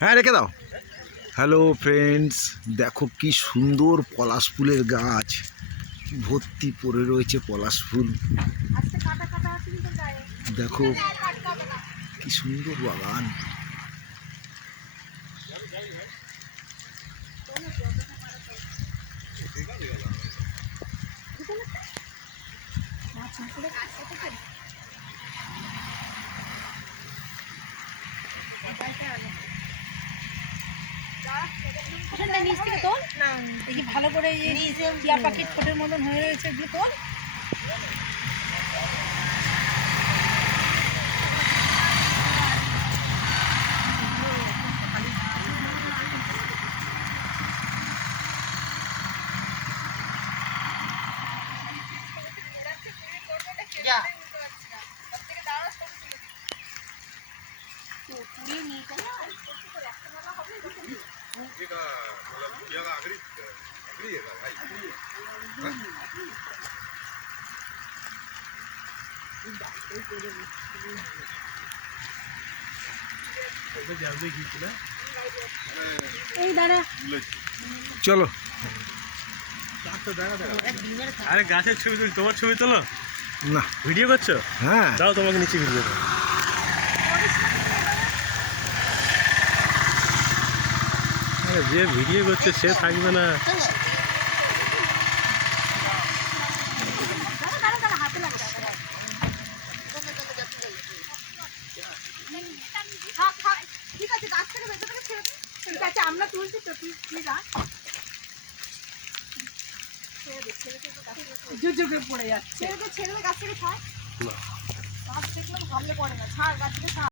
হ্যাঁ রেখে দাও। হ্যালো ফ্রেন্ডস, দেখো কি সুন্দর পলাশ ফুলের গাছ, ভর্তি পড়ে রয়েছে পলাশ ফুল। দেখো কি সুন্দর বাগান। নিচ থেকে তোল না, দেখি ভালো করে টিয়া পাখির ঠোঁটের মতন হয়ে রয়েছে, এগুলো তোল। চলো আরে গাছের ছবি তুলি, তোমার ছবি তোলো না, ভিডিও করছো? হ্যাঁ দাও তোমাকে নিচে ভিডিও। আরে যে ভিডিও করছে সে থাকবে না। আমরা তুলছি তো, তুই পড়ে যাচ্ছে, ছেড়ে গাছ থেকে ছাড়, গাছ থেকে ভাবলে পড়ে না, ছাড় গাছ থেকে ছাড়।